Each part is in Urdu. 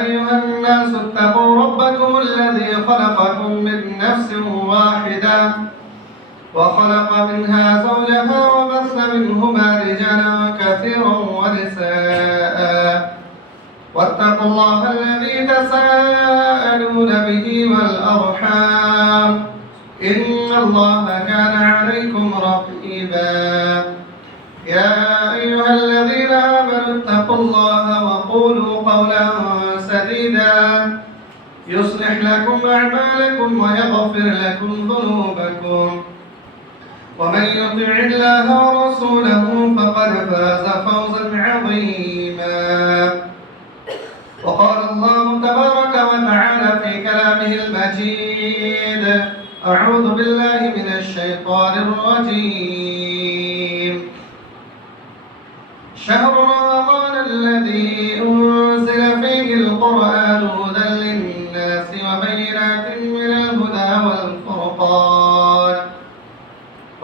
أيها الناس اتقوا ربكم الذي خلقكم من نفس واحدة وخلق منها زوجها وبث منهما رجالا كثيرا ونساء واتقوا الله الذي تساءلون به والأرحام إن الله كان عليكم رقيبا يا أيها الذين آمنوا اتقوا الله وقولوا قولا سديدا يصلح لكم أعمالكم ويغفر لكم ذنوبكم ومن يطع الله ورسوله فقد فاز فوزا عظيما وقال الله تبارك وتعالى في كلامه المجيد أعوذ بالله من الشيطان الرجيم شهر رمضان الذي أنزل فيه القرآن هدى للناس وبينات من الهدى والفرقان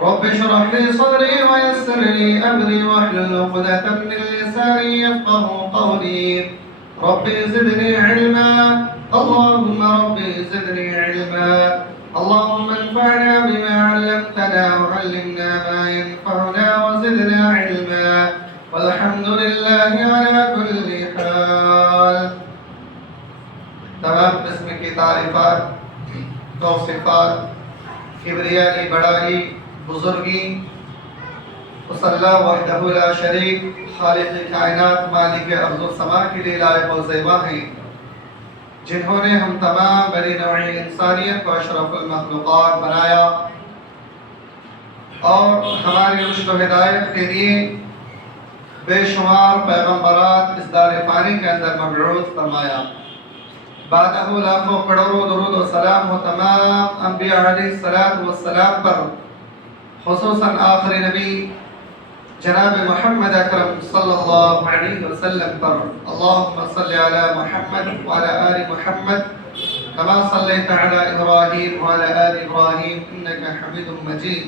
رب اشرح لي صدري ويسر لي أمري واحلل عقدة من لساني يفقهوا قولي رب زدني علما اللهم رب زدني علما اللهم انفعنا بما علمتنا وعلمنا ما ينفعنا وزدنا علما والحمد لله على كل حال. تمام قسم کی تعریفات توصیفات کبریائی بڑائی بزرگی اس اللہ وحدہ لا شریک خالق کائنات مالک ارض و سما کے لیے لائق و زیبا ہیں جنہوں نے ہم تمام بنی نوع انسانیت کو اشرف المخلوقات بنایا اور ہماری رشد و ہدایت کے لیے بے شمار پیغمبرات اس دار فانی کے اندر مبعوث فرمایا. بعدہ لاکھوں کروڑوں درود و سلام ہو تمام انبیاء علیہ السلام پر، خصوصاً آخری نبی جناب محمد اکرم صلی اللہ علیہ وسلم پر. اللہم صلی علی محمد وعلی آل محمد كما صليت على إبراهيم وعلى آل إبراهيم إنك حميد مجيد.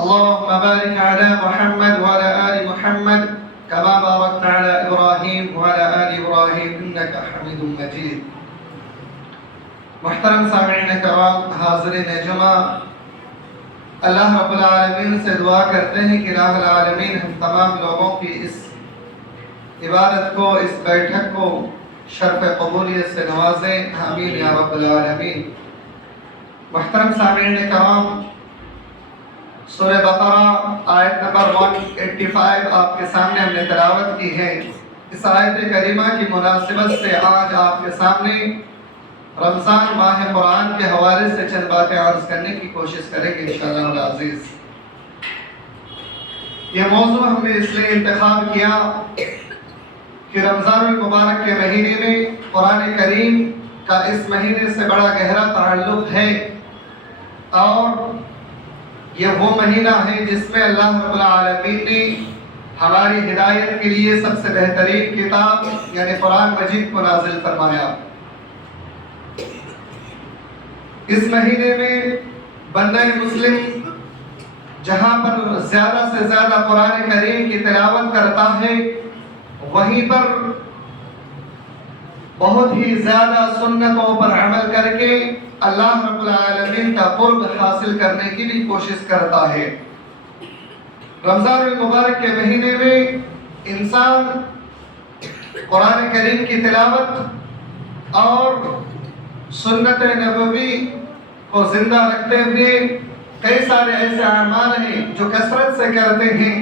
اللهم بارك على محمد وعلى آل محمد كما باركت على إبراهيم وعلى آل إبراهيم إنك حميد مجيد. محترم سامعین کرام، حاضرین جمعہ، اللہ رب العالمین سے دعا کرتے ہیں کہ الہ العالمین ہم تمام لوگوں کی اس عبادت کو، اس بیٹھک کو شرف قبولیت سے نوازیں، آمین یا رب العالمین. محترم سامعین کرام، سورہ بقرہ آیت نمبر 185 آپ کے سامنے ہم نے تلاوت کی ہے. اس آیت کریمہ کی مناسبت سے آج آپ کے سامنے رمضان ماہ قرآن کے حوالے سے چند باتیں عرض کرنے کی کوشش کریں گے انشاءاللہ العزیز. یہ موضوع ہم نے اس لیے انتخاب کیا کہ رمضان المبارک کے مہینے میں قرآن کریم کا اس مہینے سے بڑا گہرا تعلق ہے اور یہ وہ مہینہ ہے جس میں اللہ رب العالمین نے ہماری ہدایت کے لیے سب سے بہترین کتاب یعنی قرآن مجید کو نازل فرمایا. اس مہینے میں بندہ مسلم جہاں پر زیادہ سے زیادہ قرآن کریم کی تلاوت کرتا ہے، وہیں پر بہت ہی زیادہ سنتوں پر عمل کر کے اللہ رب العالمین کا قرب حاصل کرنے کی بھی کوشش کرتا ہے. رمضان المبارک کے مہینے میں انسان قرآن کریم کی تلاوت اور سنت نبوی کو زندہ رکھتے ہوئے کئی سارے ایسے اعمال ہیں جو کثرت سے کرتے ہیں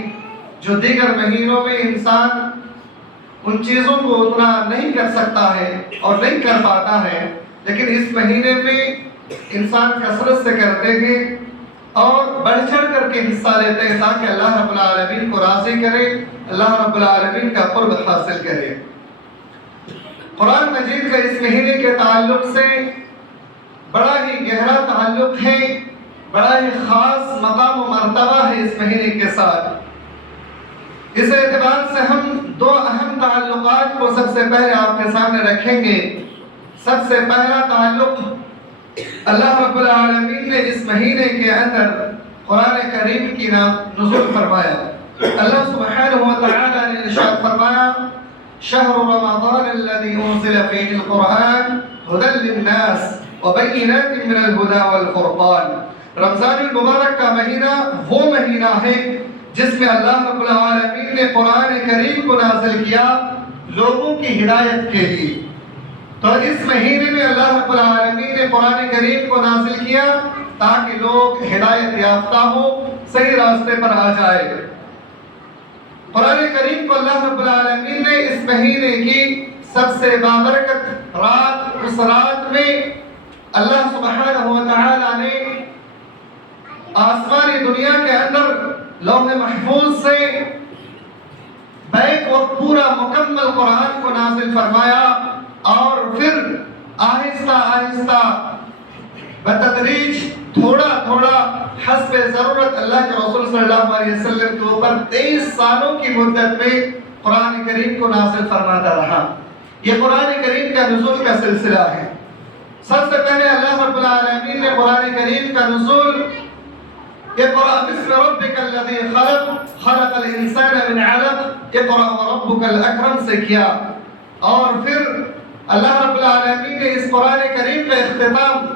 جو دیگر مہینوں میں انسان ان چیزوں کو اتنا نہیں کر سکتا ہے اور نہیں کر پاتا ہے، لیکن اس مہینے میں انسان کثرت سے کرتے ہیں اور بڑھ چڑھ کر کے حصہ لیتے ہیں تاکہ اللہ رب العالمین کو راضی کرے، اللہ رب العالمین کا قرب حاصل کرے. قرآن مجید کا اس مہینے کے تعلق سے بڑا ہی گہرا تعلق ہے، بڑا ہی خاص مقام و مرتبہ ہے اس مہینے کے ساتھ. اس اعتبار سے ہم دو اہم تعلقات کو سب سے پہلے آپ کے سامنے رکھیں گے. سب سے پہلا تعلق اللہ رب العالمین نے اس مہینے کے اندر قرآن کریم کی نزول فرمایا. اللہ سبحانہ و تعالی نے ارشاد فرمایا شهر رمضان الذي أنزل فيه القرآن هدى للناس وبينات من الهدى والفرقان. رمضان المبارک کا مہینہ وہ مہینہ ہے جس میں اللہ رب العالمین نے قرآن کریم کو نازل کیا لوگوں کی ہدایت کے لیے. تو اس مہینے میں اللہ رب العالمین نے قرآن کریم کو نازل کیا تاکہ لوگ ہدایت یافتہ ہو، صحیح راستے پر آ جائے. قرآن کریم کو اللہ رب العالمین نے اس مہینے کی سب سے بابرکت رات، اس رات میں اللہ سبحانہ و تعالی نے آسمانی دنیا کے اندر لوح محفوظ سے بیک وقت پورا مکمل قرآن کو نازل فرمایا اور پھر آہستہ آہستہ بتدریج تھوڑا تھوڑا حسب ضرورت اللہ کے رسول صلی اللہ علیہ وسلم کے اوپر 23 سالوں کی مدت میں قرآن کریم کو نازل فرماتا رہا. یہ قرآن کریم کا نزول کا سلسلہ ہے. سب سے پہلے اللہ رب العالمین نے قرآن کریم کا نزول اقرأ باسم ربک الذی خلق خلق الانسان من علق اقرأ وربک الاکرم سے کیا، اور پھر اللہ رب العالمین نے اس قرآن کریم کا اختتام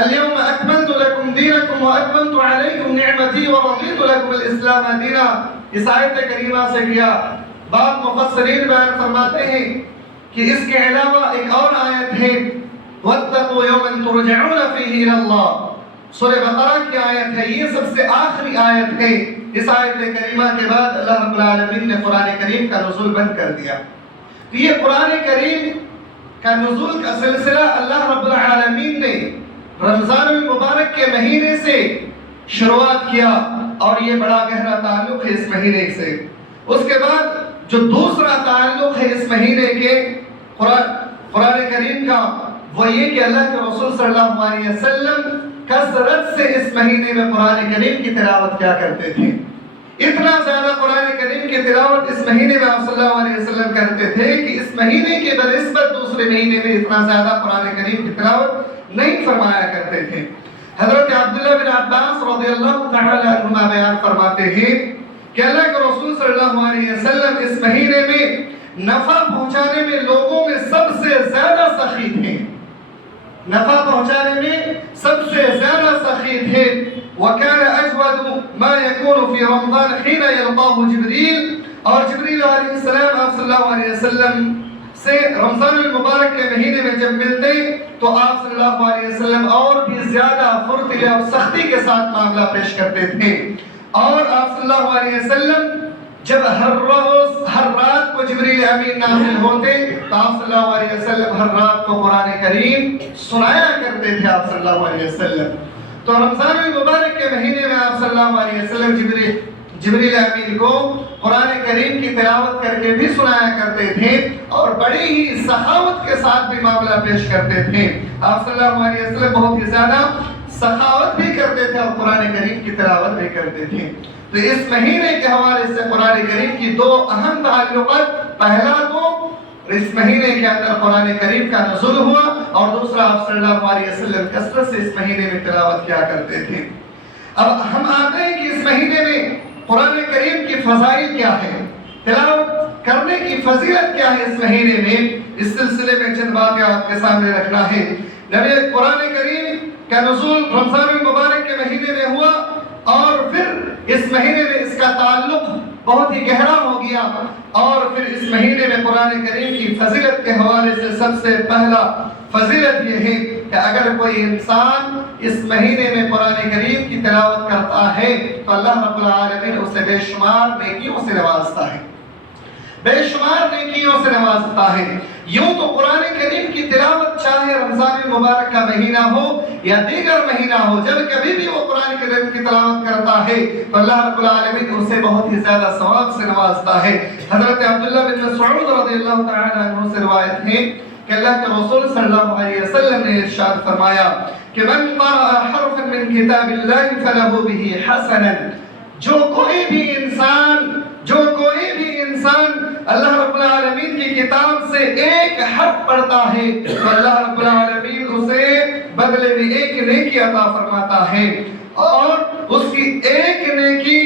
اليوم اکملت لکم دینکم واکملت علیکم نعمتی ورضیت لکم الاسلام دینا اس آیت کریمہ سے کیا. بعض مفسرین بیان فرماتے ہیں کہ اس کے علاوہ ایک اور آیت ہے واتقوا یوما ترجعون فیہ الی اللہ، سورہ بقرہ کی آیت ہے. یہ سب سے آخری آیت ہے. اس آیت کریمہ کے بعد اللہ رب العالمین نے قرآن کریم کا نزول بند کر دیا. تو یہ قرآن کریم کا نزول کا سلسلہ اللہ رب العالمین نے رمضان المبارک کے مہینے سے شروعات کیا، اور یہ بڑا گہرا تعلق ہے اس مہینے سے. اس کے بعد جو دوسرا تعلق ہے اس مہینے کے قرآن کریم کا وہ یہ کہ اللہ کے رسول صلی اللہ علیہ وسلم کثرت سے اس مہینے میں قرآن کریم کی تلاوت کیا کرتے تھے. اتنا زیادہ قرآن کریم کی تلاوت اس مہینے میں آپ صلی اللہ علیہ وسلم کرتے تھے کہ اس مہینے کے بنسبت دوسرے مہینے میں اتنا زیادہ قرآن کریم کی تلاوت نہیں فرمایا کرتے تھے. حضرت عبداللہ بن عباس رضی اللہ تعالی عنہما بیان فرماتے ہیں کہ اللہ کے رسول صلی اللہ علیہ وسلم اس مہینے میں نفع پہنچانے میں لوگوں میں سب سے زیادہ سخی تھے. نفع پہنچانے میں سب سے زیادہ سخی تھے. وَكَانَ أَجْوَدُ مَا يَكُونُ فِي رَمْضَانَ حِينَ يَلْقَاهُ جِبْرِيلُ، اور جبریل علیہ السلام آپ صلی اللہ علیہ وسلم سے رمضان المبارک کے مہینے میں جب ملتے تو آپ صلی اللہ علیہ وسلم اور بھی زیادہ فرتیلے اور سختی کے ساتھ معاملہ پیش کرتے تھے. اور آپ صلی اللہ علیہ وسلم جب ہر روز ہر رات کو جبریل امین نازل ہوتے تو آپ صلی اللہ علیہ وسلم ہر رات کو قرآن کریم سنایا کرتے تھے آپ صلی اللہ علیہ وسلم. تو رمضان المبارک کے مہینے میں آپ صلی اللہ علیہ وسلم جبریل امین کو قرآن کریم کی تلاوت کر کے بھی سنایا کرتے تھے اور بڑی ہی سخاوت کے ساتھ بھی معاملہ پیش کرتے تھے. آپ صلی اللہ علیہ وسلم بہت ہی زیادہ سخاوت بھی کرتے تھے اور قرآن کریم کی تلاوت بھی کرتے تھے. تو اس مہینے کے حوالے سے قرآن کریم کی دو اہم تعلقات، پہلا تو اس مہینے کے اندر قرآن کریم کا نزول ہوا، اور دوسرا آپ صلی اللہ علیہ وسلم کثرت سے اس مہینے میں تلاوت کیا کرتے تھے. اب ہم آتے ہیں کہ اس مہینے میں قرآن کریم کی فضائل کیا ہے، تلاوت کرنے کی فضیلت کیا ہے اس مہینے میں. اس سلسلے میں چند باتیں آپ کے سامنے رکھنا ہے. نبی قرآن کریم کا نزول رمضان المبارک کے مہینے میں ہوا، اور پھر اس مہینے میں اس کا تعلق بہت ہی گہرا ہو گیا. اور پھر اس مہینے میں قرآن کریم کی فضیلت کے حوالے سے سب سے پہلا فضیلت یہ ہے کہ اگر کوئی انسان اس مہینے میں قرآن کریم کی تلاوت کرتا ہے تو اللہ رب العالمین اسے بے شمار نیکیوں سے نوازتا ہے، بے شمار نیکیوں سے نوازتا ہے. یوں تو قرآن کریم کی تلاوت چاہے رمضان المبارک کا مہینہ ہو یا دیگر مہینہ ہو، جب کبھی بھی وہ قرآن کریم کی تلاوت کرتا ہے تو اللہ رب العالمین اسے بہت ہی زیادہ ثواب سے نوازتا ہے. حضرت عبداللہ بن مسعود رضی اللہ تعالی عنہ سے روایت ہے کہ اللہ کے رسول صلی اللہ علیہ وسلم نے ارشاد فرمایا کہ من قرأ حرفا من کتاب اللہ فلہ بہ حسنا، جو کوئی بھی انسان اللہ رب العالمین کی کتاب سے ایک حرف پڑھتا ہے تو اللہ رب العالمین اسے بدلے میں ایک نیکی عطا فرماتا ہے، اور اس کی ایک نیکی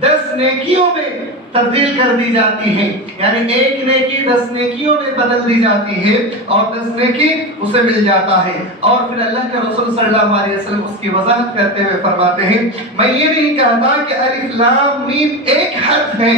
10 نیکیوں میں تبدیل کر دی جاتی ہیں، یعنی ایک نیکی 10 نیکیوں میں بدل دی جاتی ہے اور 10 نیکی اسے مل جاتا ہے۔ اور پھر اللہ کے رسول صلی اللہ علیہ وسلم اس کی وضاحت کرتے ہوئے فرماتے ہیں میں یہ نہیں کہتا کہ الف لام میم ایک حرف ہے،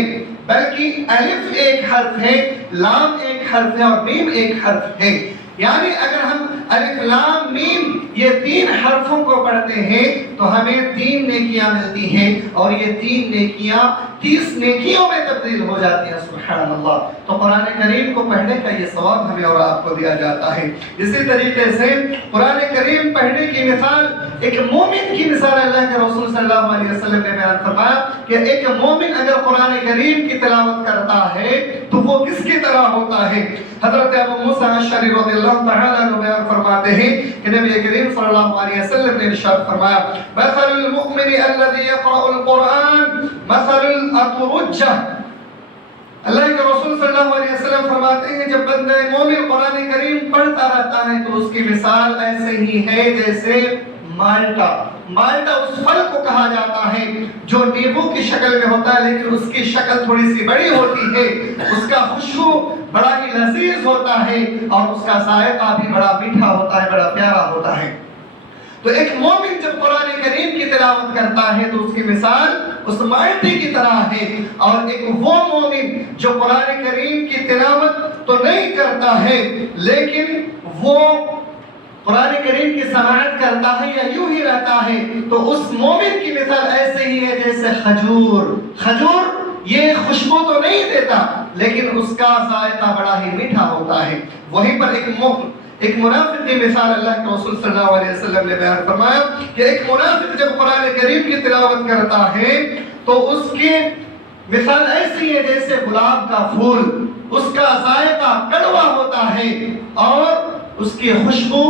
بلکہ الف ایک حرف ہے، لام ایک حرف ہے اور میم ایک حرف ہے۔ یعنی اگر ہم الف لام میم یہ 3 حرفوں کو پڑھتے ہیں تو ہمیں 3 نیکیاں ملتی ہیں اور یہ 3 نیکیاں 30 نیکیوں میں تبدیل ہو جاتی ہیں۔ سبحان اللہ۔ تو قرآن کریم کو پڑھنے کا یہ ثواب ہمیں اور آپ کو دیا جاتا ہے۔ اسی طریقے سے قرآن کریم پڑھنے کی مثال ایک مومن کی مثال اللہ کے رسول صلی اللہ علیہ وسلم نے بیان فرمایا کہ ایک مومن اگر قرآن کریم کی تلاوت کرتا ہے تو وہ کس کی طرح ہوتا ہے؟ حضرت ابو موسیٰ اشعری رضی اللہ تعالیٰ عنہ بیان فرماتے ہیں کہ نبی کریم صلی اللہ علیہ وسلم نے ارشاد فرمایا مثل المؤمن الذي يقرأ القرآن مثل الأطرجة۔ اللہ کے رسول صلی اللہ علیہ وسلم فرماتے ہیں جب بندہ مومن قرآن کریم پڑھتا رہتا ہے تو اس کی مثال ایسے ہی ہے جیسے مالٹا۔ مالٹا اس پھل کو کہا جاتا ہے جو نیبو کی شکل میں ہوتا ہے لیکن اس کی شکل تھوڑی سی بڑی ہوتی ہے، اس کا خوشبو بڑا ہی لذیذ ہوتا ہے اور اس کا ذائقہ بھی بڑا میٹھا ہوتا ہے، بڑا پیارا ہوتا ہے۔ تو ایک مومن جب قرآن کریم کی تلاوت کرتا ہے تو اس کی مثال اس مالٹے کی طرح ہے، اور ایک وہ مومن جو قرآن کریم کی تلاوت تو نہیں کرتا ہے لیکن وہ قرآن کریم کی سماعت کرتا ہے یا یوں ہی رہتا ہے تو اس مومن کی مثال ایسے ہی ہے جیسے کھجور۔ کھجور یہ خوشبو تو نہیں دیتا لیکن اس کا ذائقہ بڑا ہی میٹھا ہوتا ہے۔ وہیں پر ایک منافق کی مثال اللہ کے رسول صلی اللہ علیہ وسلم نے بیان فرمایا کہ ایک منافق جب قرآن کریم کی تلاوت کرتا ہے تو اس کی مثال ایسی ہے جیسے گلاب کا پھول، اس کا ذائقہ کڑوا ہوتا ہے اور اس کی خوشبو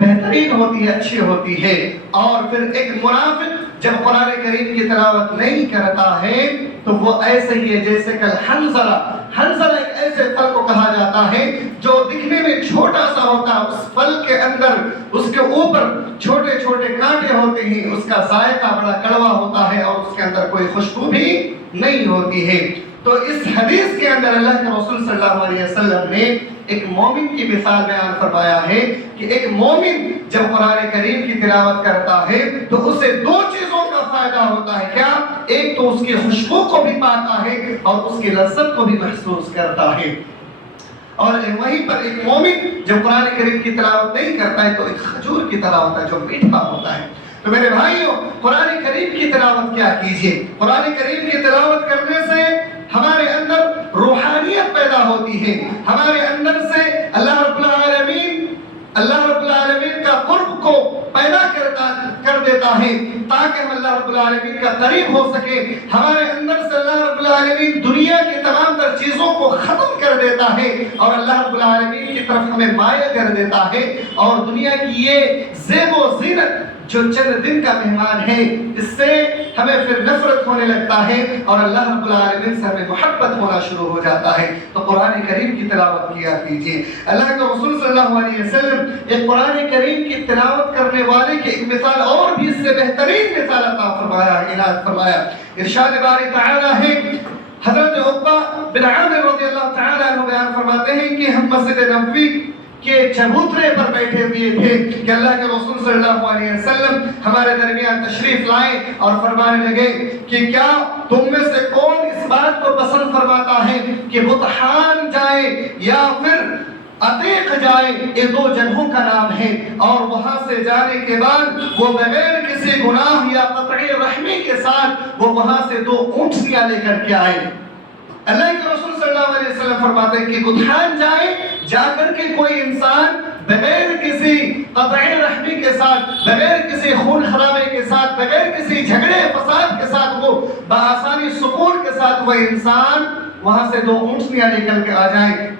بہترین ہوتی ہے، اچھی ہوتی ہے۔ اور پھر ایک منافق جب قرآن کریم کی تلاوت نہیں کرتا ہے تو وہ ایسے ہی ہے جیسے کل حنظلہ۔ حنظلہ ایک ایسے پھل کو کہا جاتا ہے جو دکھنے میں چھوٹا سا ہوتا ہے، اس پھل کے اندر اس کے اوپر چھوٹے چھوٹے کانٹے ہوتے ہیں، اس کا ذائقہ بڑا کڑوا ہوتا ہے اور اس کے اندر کوئی خوشبو بھی نہیں ہوتی ہے۔ تو اس حدیث کے اندر اللہ کے رسول صلی اللہ علیہ وسلم نے ایک مومن کی مثال بیان فرمایا ہے کہ ایک مومن جب قرآن کریم کی تلاوت کرتا ہے تو اسے 2 چیزوں کا فائدہ ہوتا ہے۔ کیا؟ ایک تو اس کی خوشبو کو بھی پاتا ہے اور اس کی لذت کو بھی محسوس کرتا ہے۔ اور وہیں پر ایک مومن جب قرآن کریم کی تلاوت نہیں کرتا ہے تو ایک کھجور کی طرح ہوتا ہے جو میٹھا ہوتا ہے۔ تو میرے بھائیوں قرآن کریم کی تلاوت کیا کیجئے، قرآن کریم کی تلاوت کرنے سے ہمارے اندر روحانیت پیدا ہوتی ہے، ہمارے اندر سے اللہ رب العالمین کا قرب کو پیدا کر دیتا ہے تاکہ ہم اللہ رب العالمین کا قریب ہو سکے۔ ہمارے اندر سے اللہ رب العالمین دنیا کی تمام تر چیزوں کو ختم کر دیتا ہے اور اللہ رب العالمین کی طرف ہمیں مائل کر دیتا ہے، اور دنیا کی یہ زیب و زینت جو چند دن کا مہمان ہے اس سے ہمیں پھر نفرت ہونے لگتا ہے اور اللہ رب العالمین سے ہمیں محبت ہونا شروع ہو جاتا ہے۔ تو قرآن کریم کی تلاوت کیا کیجیے۔ اللہ کے رسول صلی اللہ علیہ وسلم ایک قرآن کریم کی تلاوت کرنے والے کی ایک مثال اور بھی اس سے بہترین مثال عطا فرمایا، عنایت فرمایا۔ ارشاد باری تعالی ہے، حضرت عقبہ بن عامر رضی اللہ تعالی عنہ بیان فرماتے ہیں کہ ہم مسجد نبوی کے چبوترے پر بیٹھے ہوئے تھے کہ اللہ کے رسول صلی اللہ علیہ وسلم ہمارے درمیان تشریف لائے اور فرمانے لگے کہ کیا تم میں سے کون اس بات کو پسند فرماتا ہے کہ بطحان جائے یا پھر عتیق جائے، یہ 2 جگہوں کا نام ہے، اور وہاں سے جانے کے بعد وہ بغیر کسی گناہ یا قطع رحمی کے ساتھ وہ وہاں سے 2 اونٹنیاں لے کر کے آئے۔ اللہ کے رسول صلی اللہ علیہ وسلم فرماتے ہیں کہ بطحان جائے، جا کر کے کوئی انسان بغیر کسی قطع رحمی کے ساتھ، بغیر کسی خون خرابے کے ساتھ، بغیر کسی جھگڑے فساد کے ساتھ وہ بآسانی سکون کے ساتھ وہ انسان وہاں سے 2 اونٹنیاں لے کر کے آ جائے۔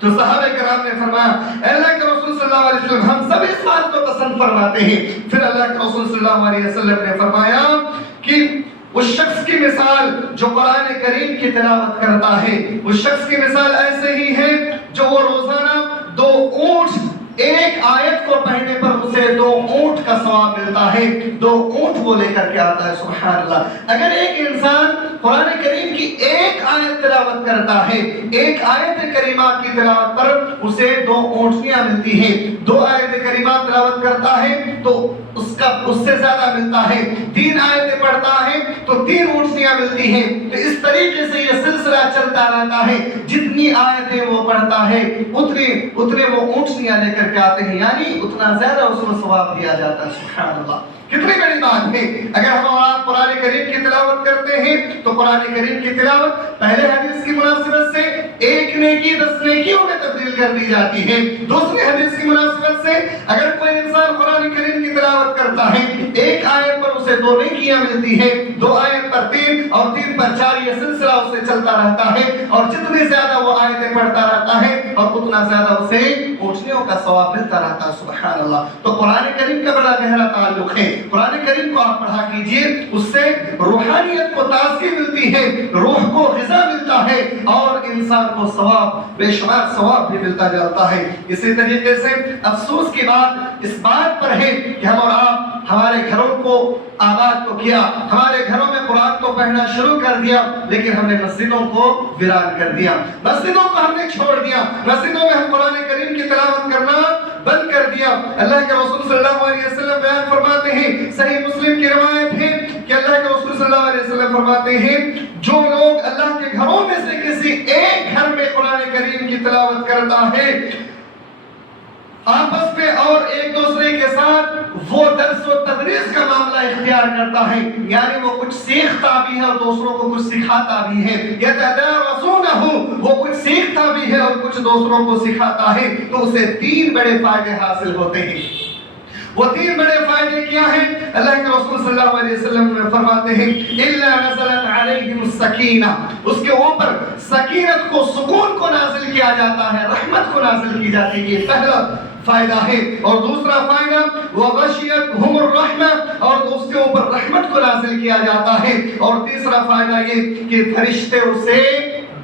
تو صحابہ کرام نے فرمایا اے اللہ کے رسول صلی اللہ علیہ وسلم ہم سب اس بات کو پسند فرماتے ہیں۔ پھر اللہ کے رسول صلی اللہ علیہ وسلم نے فرمایا کہ اس شخص کی مثال جو قرآن کریم کی تلاوت کرتا ہے، اس شخص کی مثال ایسے ہی ہے جو وہ روزانہ 2 اونٹ ایک آیت کو پڑھنے پر اسے 2 اونٹ کا کا ثواب ملتا ہے، 2 اونٹ وہ لے کر کے آتا ہے۔ سبحان اللہ۔ اگر ایک انسان قرآن کریم کی ایک آیت تلاوت کرتا ہے، ایک آیت کریمہ کی تلاوت پر اسے 2 اونٹنیاں ملتی ہیں۔ 2 آیت کریمہ تلاوت کرتا ہے تو اس سے زیادہ ملتا ہے۔ 3 آیتیں پڑھتا ہے تو 3 اونٹنیاں ملتی ہیں۔ تو اس طریقے سے یہ سلسلہ چلتا رہتا ہے، جتنی آیتیں وہ پڑھتا ہے اتنے وہ اونٹنیاں لے کر کے آتے ہیں، یعنی اتنا زیادہ اس کو ثواب دیا جاتا ہے۔ سبحان اللہ، کتنی بڑی بات ہے۔ اگر ہم اور آپ قرآن کریم کی تلاوت کرتے ہیں تو قرآن کریم کی تلاوت پہلے حدیث کی مناسبت سے 1 نیکی 10 نیکیوں میں تبدیل کر دی جاتی ہے۔ دوسری حدیث کی مناسبت سے اگر کوئی انسان قرآن کریم کی تلاوت کرتا ہے، 1 آیت پر اسے 2 نیکیاں ملتی ہیں، 2 آیت پر 3 اور 3 پر 4، یہ سلسلہ اسے چلتا رہتا ہے، اور جتنی زیادہ وہ آیتیں پڑھتا رہتا ہے اور اتنا زیادہ اسے اونٹنیوں کا ثواب ملتا رہتا ہے۔ سبحان اللہ۔ تو قرآن کریم کا بڑا گہرا تعلق ہے۔ قرآن کریم کو آپ پڑھا کیجئے، اس سے روحانیت کو تازگی ملتی ہے، روح کو غذا ملتا ہے، اور انسان کو ثواب، بے شمار ثواب بھی ملتا جاتا ہے۔ اسی طریقے سے افسوس کی بات اس بات پر ہے کہ ہم اور آپ ہمارے گھروں کو آباد تو کیا، ہمارے گھروں میں قرآن کو پڑھنا شروع کر دیا، لیکن ہم نے مسجدوں کو ویران کر دیا، مسجدوں کو ہم نے چھوڑ دیا، مسجدوں میں ہم قرآن کریم کی تلاوت کرنا بند کر دیا۔ اللہ کے رسول صلی اللہ علیہ وسلم بیان فرماتے ہیں، صحیح مسلم کی روایت ہے کہ اللہ کے رسول صلی اللہ علیہ وسلم فرماتے ہیں، جو لوگ اللہ کے گھروں میں سے کسی ایک گھر میں قرآن کریم کی تلاوت کرتا ہے، آپس میں اور ایک دوسرے کے ساتھ وہ درس و تدریس کا معاملہ اختیار کرتا ہے، یعنی وہ کچھ سیکھتا بھی ہے اور دوسروں کو کچھ سکھاتا بھی ہے، یتدارسونہ، وہ کچھ سیکھتا بھی ہے اور کچھ دوسروں کو سکھاتا ہے، تو اسے 3 بڑے فائدے حاصل ہوتے ہیں۔ وہ 3 بڑے فائدے کیا ہیں؟ اللہ کے رسول صلی اللہ علیہ وسلم فرماتے ہیں، الا نزلت علیہم السکینہ، اس کے اوپر سکینت کو، سکون کو نازل کیا جاتا ہے، رحمت کو نازل کی جاتی ہے، یہ پہلا فائدہ ہے۔ اور دوسرا فائدہ وغشیتہم الرحمہ، اور اس کے اوپر رحمت کو نازل کیا جاتا ہے۔ اور تیسرا فائدہ یہ کہ فرشتے اسے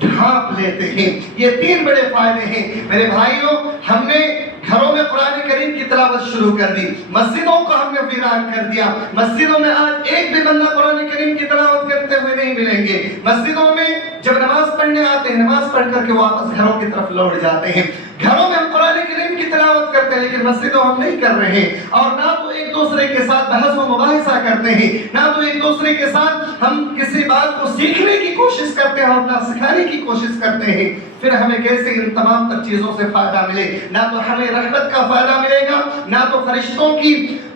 ڈھانپ لیتے ہیں۔ یہ 3 بڑے فائدے ہیں۔ میرے بھائیوں، ہم نے گھروں میں قرآن کریم کی تلاوت شروع کر دی، مسجدوں کو ہم نے ویران کر دیا، مسجدوں میں آج ایک بھی بندہ قرآن کریم کی تلاوت کرتے ہوئے نہیں ملیں گے۔ مسجدوں میں جب نماز پڑھنے آتے ہیں، نماز پڑھ کر کے واپس گھروں کی طرف لوٹ جاتے ہیں۔ گھروں میں ہم قرآن کریم کی تلاوت کرتے ہیں، لیکن مسجدوں ہم نہیں کر رہے ہیں، اور نہ تو ایک دوسرے کے ساتھ بحث و مباحثہ کرتے ہیں، نہ تو ایک دوسرے کے ساتھ ہم کسی بات کو سیکھنے کی کوشش کرتے ہیں اور نہ سکھانے کی کوشش کرتے ہیں۔ پھر ہمیں کیسے ان تمام تر چیزوں سے فائدہ ملے؟ نہ تو ہمیں رحمت کا فائدہ ملے گا، نہ تو فرشتوں کی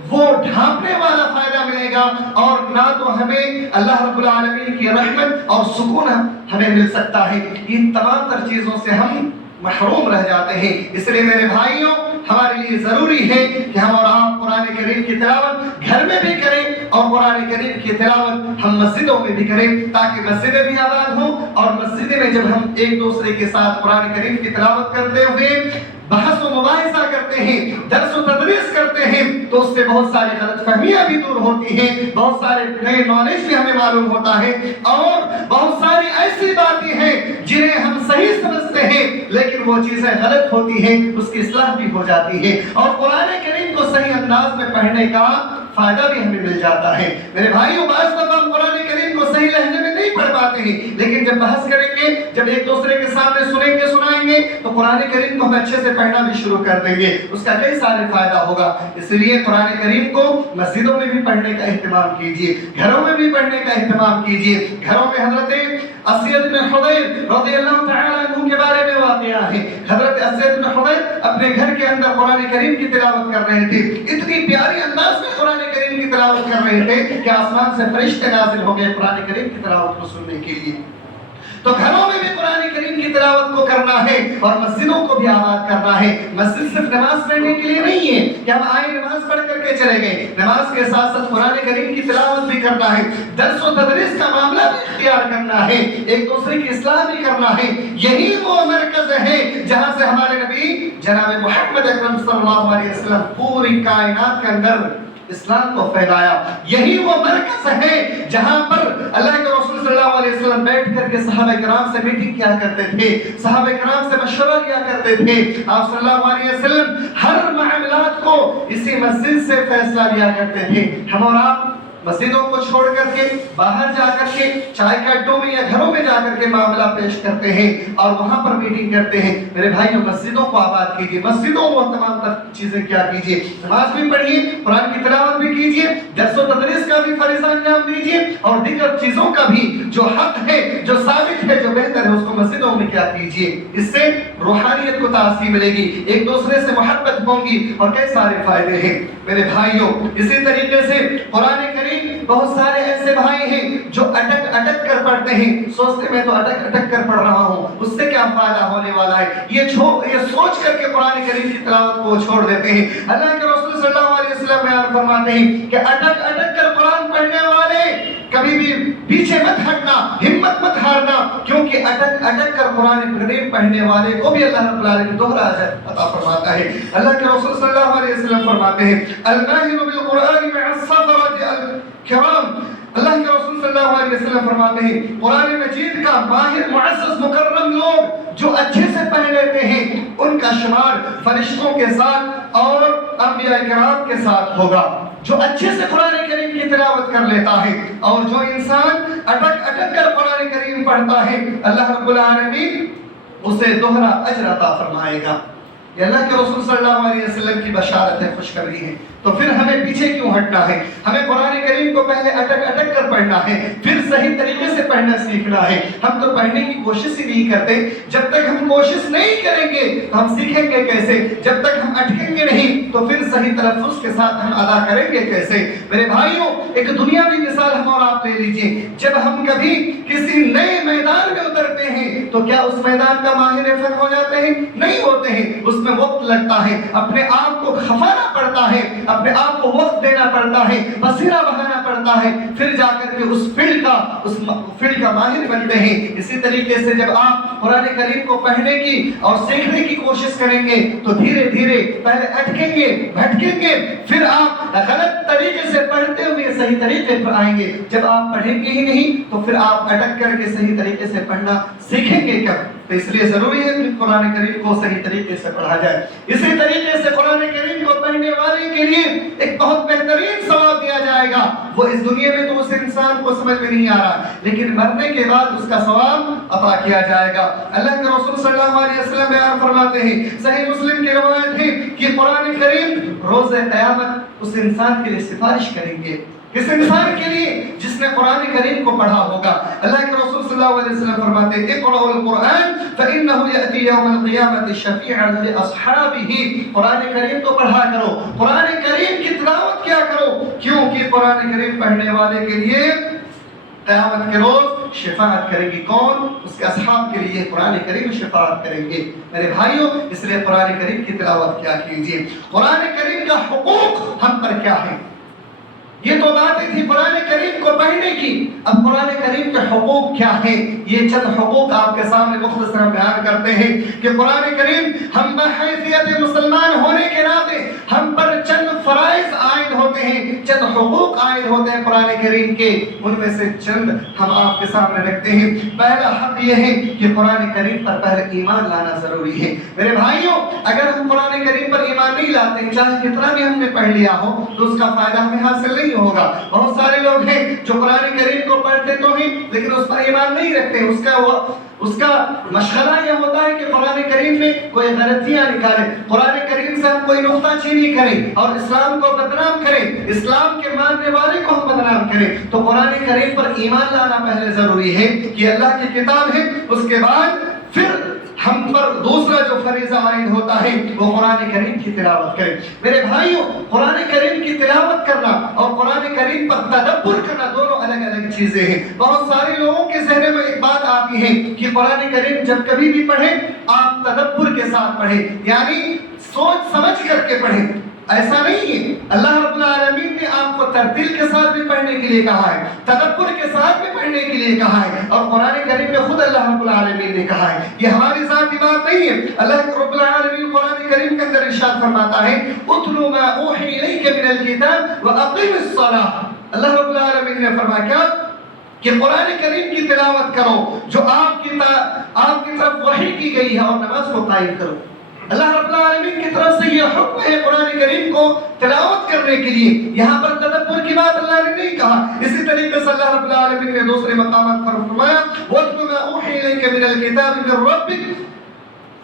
وہ ڈھانپنے والا فائدہ ملے گا، اور نہ تو ہمیں اللہ رب العالمین کی رحمت اور سکون ہمیں مل سکتا ہے۔ ان تمام تر چیزوں سے ہم محروم رہ جاتے ہیں۔ اس لیے میرے بھائیوں، ہمارے لیے ضروری ہے کہ ہم اور آپ قرآن کریم کی تلاوت گھر میں بھی کریں، اور قرآن کریم کی تلاوت ہم مسجدوں میں بھی کریں، تاکہ مسجدیں بھی آباد ہوں، اور مسجدیں میں جب ہم ایک دوسرے کے ساتھ قرآن کریم کی تلاوت کرتے ہوئے بحث و مباحثہ کرتے ہیں، درس و تدریس کرتے ہیں، تو اس سے بہت ساری غلط فہمیاں بھی دور ہوتی ہیں، بہت سارے نئے نالج بھی ہمیں معلوم ہوتا ہے، اور بہت ساری ایسی باتیں ہیں جنہیں ہم صحیح سمجھتے ہیں لیکن وہ چیزیں غلط ہوتی ہیں، اس کی اصلاح بھی ہو جاتی ہے، اور قرآن کریم کو صحیح انداز میں پڑھنے کا فائدہ بھی ہمیں مل جاتا ہے۔ میرے بھائیوں، بعض دفعہ ہم قرآن کریم کو صحیح لہجے میں نہیں پڑھ پاتے ہیں، لیکن جب بحث کریں گے، جب ایک دوسرے کے سامنے سنیں گے، سنائیں گے، تو قرآن کریم کو ہم اچھے سے پڑھنا بھی شروع کر دیں گے، اس کا کئی سارے فائدہ ہوگا۔ اس لیے قرآن کریم کو مسجدوں میں بھی پڑھنے کا اہتمام کیجیے، گھروں میں بھی پڑھنے کا اہتمام کیجیے۔ گھروں میں حضرت اسید بن حضیر رضی اللہ تعالیٰ عنہ کے بارے میں واقعہ ہے۔ حضرت اسید بن حضیر اپنے گھر کے اندر قرآن کریم کی تلاوت کر رہے تھے، اتنی پیاری انداز میں قرآن کریم کی تلاوت کر رہے تھے کہ آسمان سے فرشتے نازل ہو گئے قرآن کریم کی تلاوت کو سننے کے لیے۔ تو گھروں میں بھی قرآن کریم کی تلاوت کو کرنا ہے، اور مسجدوں کو بھی آباد کرنا ہے۔ مسجد صرف نماز پڑھنے کے لیے نہیں ہے کہ ہم آئے نماز پڑھ کر کے چلے گئے، نماز کے ساتھ ساتھ قرآن کریم کی تلاوت بھی کرنا ہے، درس و تدریس کا معاملہ بھی اختیار کرنا ہے، ایک دوسرے کی اصلاح بھی کرنا ہے۔ یہی وہ مرکز ہے جہاں سے ہمارے نبی جناب محمد اکرم صلی اللہ علیہ وسلم پوری کائنات کے اندر اسلام کو پھیلایا۔ یہی وہ مرکز ہے جہاں پر اللہ کے رسول صلی اللہ علیہ وسلم بیٹھ کر کے صحابہ کرام سے میٹنگ کیا کرتے تھے، صحابہ کرام سے مشورہ لیا کرتے تھے۔ آپ صلی اللہ علیہ وسلم ہر معاملات کو اسی مسجد سے فیصلہ لیا کرتے تھے۔ ہم اور آپ مسجدوں کو چھوڑ کر کے باہر جا کر کے چائے کے اڈوں میں یا گھروں میں جا کر کے معاملہ پیش کرتے ہیں اور وہاں پر میٹنگ کرتے ہیں۔ میرے بھائیوں، مسجدوں کو آباد کیجیے، مسجدوں کو تمام تر چیزیں کیا کیجیے، نماز بھی پڑھیے، قرآن کی تلاوت بھی کیجیے، درس و تدریس کا بھی فریضہ انجام دیجیے، اور دیگر چیزوں کا بھی جو حق ہے، جو ثابت ہے، جو بہتر ہے، اس کو مسجدوں میں کیا کیجیے۔ اس سے روحانیت کو تازگی ملے گی، ایک دوسرے سے محبت ہوگی اور کئی سارے فائدے ہیں۔ میرے بھائیوں، اسی طریقے سے قرآن کریم بہت سارے ایسے بھائی ہیں جو اٹک اٹک کر پڑھتے ہیں، سوچتے میں تو اٹک اٹک کر پڑھ رہا ہوں، اس سے کیا فائدہ ہونے والا ہے، یہ سوچ کر کے قرآن کریم کی تلاوت کو چھوڑ دیتے ہیں۔ اللہ کے رسول صلی اللہ علیہ وسلم بیان فرماتے ہیں کہ اٹک اٹک کر قرآن پڑھنے والے کبھی بھی پیچھے مت ہٹنا، ہمت مت ہارنا، کیونکہ اٹک اٹک کر قرآن کریم پڑھنے والے کو بھی اللہ رب العالمین دوہرا اجر عطا فرماتا ہے۔ اللہ کے رسول صلی اللہ علیہ وسلم فرماتے ہیں الماہر بالقرآن مع الصفوة الکرام، اللہ کے رسول صلی اللہ علیہ وسلم فرماتے ہیں قرآن مجید کا ماہر معزز مکرم لوگ جو اچھے سے پڑھ لیتے ہیں ان کا شمار فرشتوں کے ساتھ اور انبیاء کرام کے ساتھ ہوگا۔ جو اچھے سے قرآن کریم کی تلاوت کر لیتا ہے اور جو انسان اٹک اٹک کر قرآن کریم پڑھتا ہے، اللہ رب العالمین اسے دوہرا اجر عطا فرمائے گا۔ یہ اللہ کے رسول صلی اللہ علیہ وسلم کی بشارت ہے، خوشخبری ہے۔ تو پھر ہمیں پیچھے کیوں ہٹنا ہے؟ ہمیں قرآن کریم کو پہلے اٹک اٹک کر پڑھنا ہے، پھر صحیح طریقے سے پڑھنا سیکھنا ہے۔ ہم تو پڑھنے کی کوشش ہی نہیں کرتے۔ جب تک ہم کوشش نہیں کریں گے تو ہم سیکھیں گے کیسے؟ جب تک ہم اٹکیں گے نہیں تو پھر صحیح تلفظ کے ساتھ ہم ادا کریں گے کیسے؟ میرے بھائیوں، ایک دنیاوی مثال ہم اور آپ لے لیجئے۔ جب ہم کبھی کسی نئے میدان میں اترتے ہیں تو کیا اس میدان کا ماہر فن ہو جاتے ہیں؟ نہیں ہوتے ہیں۔ اس میں وقت لگتا ہے، اپنے آپ کو کھپانا پڑتا ہے، اپنے آپ کو وقت دینا پڑتا ہے، بصیرہ بہانا پڑتا ہے، پھر جا کر کے اس فیلڈ کا ماہر بنتے ہیں۔ اسی طریقے سے جب آپ قرآن کریم کو پڑھنے کی اور سیکھنے کی کوشش کریں گے تو دھیرے دھیرے پہلے اٹکیں گے، بھٹکیں گے، پھر آپ غلط طریقے سے پڑھتے ہوئے صحیح طریقے پر آئیں گے۔ جب آپ پڑھیں گے ہی نہیں تو پھر آپ اٹک کر کے صحیح طریقے سے پڑھنا سیکھیں گے کب؟ تو اس لیے ضروری ہے کہ قرآن کریم کو صحیح طریقے سے پڑھا جائے۔ اسی طریقے سے قرآن کریم کو پڑھنے والے کے لیے ایک بہت بہترین ثواب دیا جائے گا۔ وہ اس دنیا میں تو اس انسان کو سمجھ میں نہیں آ رہا، لیکن مرنے کے بعد اس کا ثواب عطا کیا جائے گا۔ اللہ کے رسول صلی اللہ علیہ وسلم بیان فرماتے ہیں، صحیح مسلم کی روایت ہے کہ قرآن کریم روز قیامت اس انسان کے لیے سفارش کریں گے، اس انسان کے لیے جس نے قرآن کریم کو پڑھا ہوگا۔ اللہ کے رسول صلی اللہ علیہ وسلم فرماتے ہیں اقرأوا القرآن فإنه يأتي يوم القيامة شفيعا لأصحابه، قرآن کریم تو پڑھا کرو، قرآن کریم کی تلاوت کیا کرو، کیونکہ قرآن کریم پڑھنے والے کے لیے قیامت کے روز شفاعت کریں گی۔ کون؟ اس کے اصحاب کے لیے قرآن کریم شفاعت کریں گے۔ میرے بھائیوں، اس لیے قرآن کریم کی تلاوت کیا کیجیے۔ قرآن کریم کا حقوق ہم پر کیا ہے؟ یہ تو باتیں تھی قرآن کریم کو پڑھنے کی، اب قرآن کریم کے حقوق کیا ہیں؟ یہ چند حقوق آپ کے سامنے مختصر بیان کرتے ہیں کہ قرآن کریم ہم بحیثیت مسلمان ہونے کے ناطے ہم پر چند فرائض عائد ہوتے ہیں، چند حقوق عائد ہوتے ہیں قرآن کریم کے، ان میں سے چند ہم آپ کے سامنے رکھتے ہیں۔ پہلا حق یہ ہے کہ قرآن کریم پر پہلے ایمان لانا ضروری ہے۔ میرے بھائیوں، اگر ہم قرآن کریم پر ایمان نہیں لاتے ہیں، چاہے کتنا بھی ہم نے پڑھ لیا ہو، تو اس کا فائدہ ہمیں حاصل نہیں ہوگا۔ بہت سارے لوگ ہیں جو قرآن کریم کو پڑھتے تو ہیں لیکن اس پر ایمان نہیں رکھتے۔ اس کا مشغلہ یہ ہوتا ہے کہ قرآن کریم میں کوئی غلطیاں نکالے، قرآن کریم سے ہم کوئی نقطہ چینی کریں اور اسلام کو بدنام کریں، اسلام کے ماننے والے کو ہم بدنام کریں۔ تو قرآن کریم پر ایمان لانا پہلے ضروری ہے کہ اللہ کی کتاب ہے، اس کے بعد پھر ہم پر دوسرا جو فریضہ عائد ہوتا ہے وہ قرآن کریم کی تلاوت کریں۔ میرے بھائیوں، قرآن کریم کی تلاوت کرنا اور قرآن کریم پر تدبر کرنا دونوں الگ الگ چیزیں ہیں۔ بہت سارے لوگوں کے ذہن میں ایک بات آتی ہے کہ قرآن کریم جب کبھی بھی پڑھیں آپ تدبر کے ساتھ پڑھیں، یعنی سوچ سمجھ کر کے پڑھیں۔ ایسا نہیں ہے، اللہ رب العالمین نے آپ کو ترتیل کے ساتھ بھی پڑھنے کے لیے کہا ہے، تدبر کے ساتھ بھی پڑھنے کے لیے کہا ہے، اور قرآن کریم میں خود اللہ رب العالمین نے کہا ہے۔ یہ ہماری ذاتی بات نہیں ہے، اللہ رب العالمین قرآن کریم کے اندر ارشاد فرماتا ہے اتلو ما اوحی الیک من الکتاب واقم الصلاۃ. اللہ رب العالمین نے فرمایا کیا کہ قرآن کریم کی تلاوت کرو جو آپ کی طرف وحی کی گئی ہے اور نماز کو قائم کرو. اللہ رب العالمین کی طرف سے یہ حکم ہے قرآن کریم کو تلاوت کرنے کے لیے. یہاں پر تدبر کی بات اللہ نے نہیں کہا. اسی طریقے سے اللہ رب العالمین نے دوسرے مقامات پر فرمایا وَاتْلُ مَا أُوحِيَ إِلَيْكَ مِنَ الْكِتَابِ مِنْ رَبِّكَ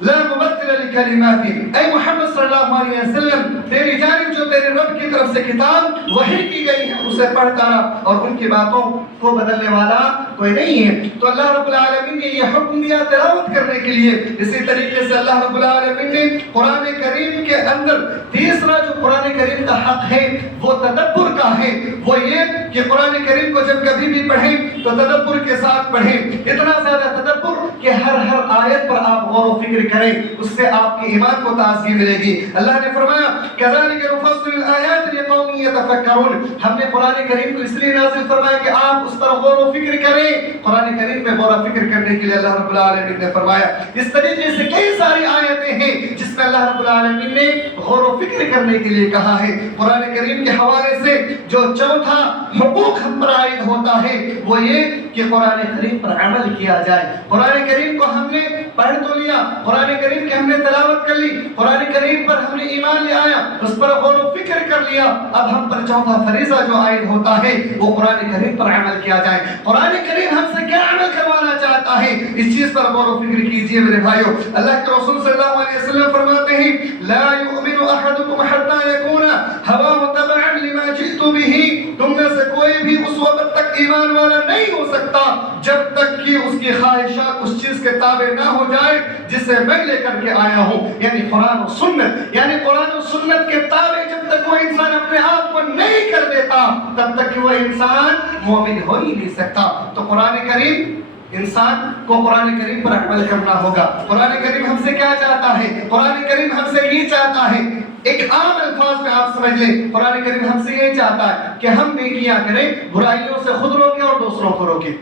لا مبدل لکلماتی. اے محمد صلی اللہ علیہ وسلم تیری جانب جو تیرے رب کی طرف سے کتاب وحی کی گئی ہے اسے پڑھتا رہا اور ان کی باتوں کو بدلنے والا کوئی نہیں ہے. تو اللہ رب العالمین نے یہ حکم دیا تلاوت کرنے کے لیے. اسی طریقے سے اللہ رب العالمین نے قرآن کریم کے اندر تیسرا جو قرآن کریم کا حق ہے وہ تدبر کا ہے. وہ یہ کہ قرآن کریم کو جب کبھی بھی پڑھیں تو تدبر کے ساتھ پڑھیں. اتنا زیادہ تدبر کہ ہر آیت پر آپ غور و فکر کریں, اس سے آپ کے ایمان کو تازگی ملے گی. اللہ نے فرمایا كَذَلِكَ نُفَصِّلُ الْآيَاتِ لِقَوْمٍ يَتَفَكَّرُونَ. ہم نے قرآن کریم کو اس لیے نازل فرمایا کہ آپ اس پر غور و فکر کریں. قرآن کریم میں غور و فکر کرنے کے لیے اللہ رب العالمین نے فرمایا. اس طریقے سے کئی ساری آیتیں ہیں جس میں اللہ رب العالمین نے غور و فکر کرنے کے لیے کہا ہے. قرآن کریم کے حوالے سے جو چوتھا حقوق ہم پر عائد ہوتا ہے وہ یہ کہ قرآن کریم پر عمل کیا جائے. قرآن کریم کو ہم نے پڑھ تو لیا, قرآن کریم کی ہم نے تلاوت کر لی, قرآن کریم پر ہم نے ایمان لے آیا, اس پر غور و فکر کر لیا. اب ہم پر چوتھا فریضہ جو عائد ہوتا ہے وہ قرآن کریم پر عمل کیا جائے. قرآن کریم ہم سے کیا عمل کروانا چاہتا ہے اس چیز پر غور و فکر کیجئے میرے بھائیو. اللہ کے رسول صلی اللہ علیہ وسلم فرماتے ہیں لا یؤمن احدکم حتی یکون ہواه تبعا لما جئت به. تم میں سے کوئی بھی اس وقت تک ایمان والا نہیں ہو سکتا جب تک کہ اس کی خواہشات اس چیز کے تابع نہ ہو جائے جسے میں لے کر کے آیا ہوں, یعنی قرآن و سنت. یعنی قرآن و سنت کے تابع جب تک وہ انسان اپنے آپ کو نہیں کر دیتا تب تک کہ وہ انسان مومن ہو ہی نہیں سکتا. تو قرآن کریم انسان کو قرآن کریم پر عمل کرنا ہوگا. قرآن کریم ہم سے کیا چاہتا ہے؟ قرآن کریم ہم سے یہ چاہتا ہے, ایک عام الفاظ میں آپ سمجھ لیں, قرآن کریم ہم سے یہ چاہتا ہے کہ ہم نیکیاں کریں, برائیوں سے خود روکیں اور دوسروں کو روکیں.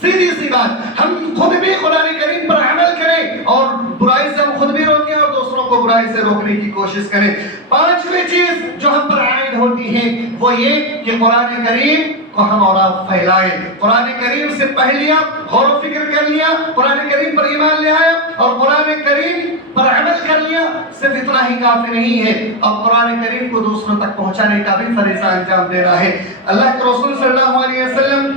سیدھی سی بات, ہم خود بھی قرآن کریم پر عمل کریں اور برائی سے ہم خود بھی روکیں اور دوسروں کو برائی سے روکنے کی کوشش کریں. پانچویں چیز جو ہم پر عائد ہوتی ہے وہ یہ کہ قرآن کریم کو ہم اور آپ پھیلائیں. قرآن کریم سے پڑھ لیا, غور و فکر کر لیا, قرآن کریم پر ایمان لے آیا اور قرآن کریم پر عمل کر لیا, صرف اتنا ہی کافی نہیں ہے. اب قرآن کریم کو دوسروں تک پہنچانے کا بھی فریضہ انجام دینا ہے. اللہ کے رسول صلی اللہ علیہ وسلم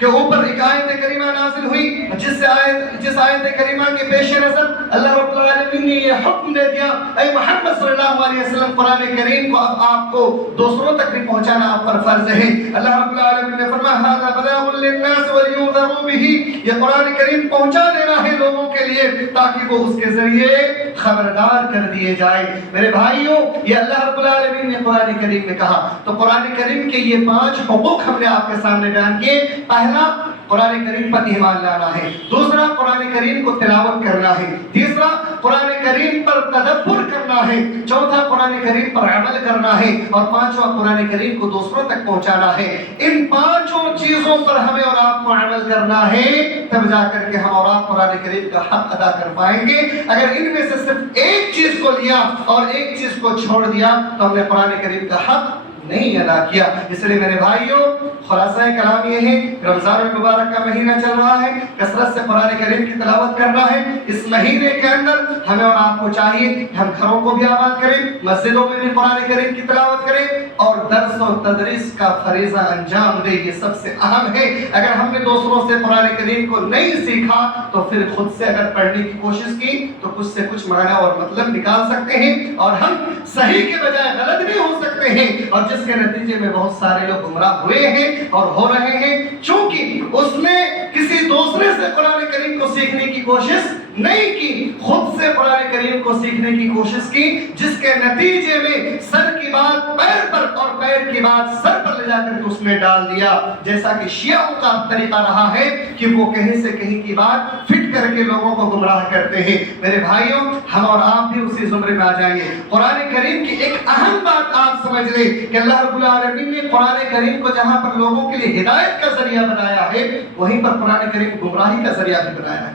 کے اوپر ایک آیت کریمہ نازل ہوئی جس آیت کریمہ کے پیش نظر اللہ رب العالمین نے یہ حکم دے دیا اے محمد صلی اللہ علیہ وسلم قرآن کریم کو اب آپ کو دوسروں تک بھی پہنچانا آپ پر فرض ہے. اللہ رب العالمین نے فرمایا ھذا بلاغ للناس ولينذروا به. یہ قرآن کریم پہنچا دینا ہے لوگوں کے لیے تاکہ وہ اس کے ذریعے خبردار کر دیے جائے. میرے بھائیوں, یہ اللہ رب العالمین نے قرآن کریم میں کہا. تو قرآن کریم کے یہ 5 حقوق ہم نے آپ کے سامنے بیان کیے. پہلا, قرآن کریم پر ایمان لانا ہے. دوسرا, قرآن کریم کو تلاوت کرنا ہے. تیسرا, قرآن کریم پر تدبر کرنا ہے. چوتھا, قرآن کریم پر عمل کرنا ہے. اور پانچواں, قرآن کریم کو دوسروں تک پہنچانا ہے. ان 5 چیزوں پر ہمیں اور آپ کو عمل کرنا ہے, تب جا کر کے ہم اور آپ قرآن کریم کا حق ادا کر پائیں گے. اگر ان میں سے صرف ایک چیز کو لیا اور ایک چیز کو چھوڑ دیا تو ہم نے قرآن کریم کا حق نہیں ادا کیا. اس لیے میرے بھائیوں, خلاصہ کلام یہ ہے, رمضان المبارک کا مہینہ چل رہا ہے, کثرت سے قرآن کریم کی تلاوت کرنا ہے. اس مہینے کے اندر ہمیں اور آپ کو چاہیے کہ ہم گھروں کو بھی آباد کریں, مسجدوں میں بھی قرآن کریم کی تلاوت کریں اور درس و تدریس کا فریضہ انجام دیں. یہ سب سے اہم ہے. اگر ہم نے دوسروں سے قرآن کریم کو نہیں سیکھا تو پھر خود سے اگر پڑھنے کی کوشش کی تو کچھ سے کچھ معنی اور مطلب نکال سکتے ہیں اور ہم صحیح کے بجائے غلط بھی ہو سکتے ہیں, اور جس کے نتیجے میں بہت سارے لوگ گمراہ ہوئے ہیں اور ہو رہے ہیں, چونکہ اس نے کسی دوسرے سے قرآن کریم کو سیکھنے کی کوشش نہیں کی, خود سے قرآن کریم کو سیکھنے کی کوشش کی, جس کے نتیجے میں سر کی بات پیر پر اور پیر کی بات سر پر لے جا کر اس میں ڈال دیا. جیسا کہ شیعوں کا طریقہ رہا ہے کہ وہ کہیں سے کہیں کی بات فٹ کر کے لوگوں کو گمراہ کرتے ہیں. میرے بھائیوں, ہم اور آپ بھی اسی زمرے میں آ جائیں گے. قرآن کریم کی ایک اہم بات آپ سمجھ لیں کہ اللہ رب العالمین نے قرآن کریم کو جہاں پر لوگوں کے لیے ہدایت کا ذریعہ بنایا ہے, وہیں پر قرآن کریم گمراہی کا ذریعہ بھی بنایا ہے.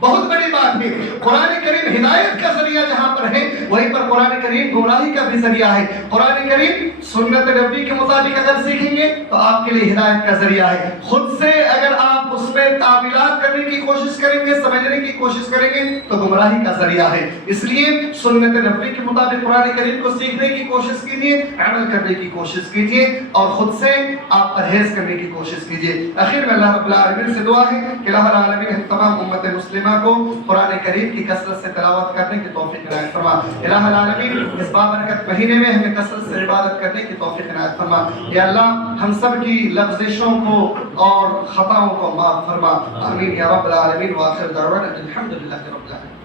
بہت بڑی بات ہے۔ قرآن کریم ہدایت کا ذریعہ جہاں پر ہے وہیں پر قرآن کریم گمراہی کا بھی ذریعہ ہے۔ قرآن کریم سنت نبی کے مطابق اگر سیکھیں گے تو آپ کے لیے ہدایت کا ذریعہ ہے۔ خود سے اگر آپ اس میں تعویلات کرنے کی کوشش کریں گے، سمجھنے کی کوشش کریں گے تو گمراہی کا ذریعہ ہے۔ اس لیے سنت نبی کے مطابق قرآن کریم کو سیکھنے کی کوشش کیجیے، عمل کرنے کی کوشش کیجیے اور خود سے آپ پرہیز کرنے کی کوشش کیجیے۔ آخر میں اللہ رب العالمین سے دعا ہے کہ اللہ العالمین ہم تمام امت مسلمہ کو قرآن کریم کی کثرت سے تلاوت کرنے کی توفیق عنایت فرما۔ الہ العالمین اس بابرکت مہینے میں ہمیں کثرت سے عبادت کرنے کی توفیق عنایت فرما۔ یا اللہ ہم سب کی لفظشوں کو اور خطاؤں کو معاف فرما، آمین یا رب العالمین۔ وآخر دعوانا الحمدللہ رب العالمین۔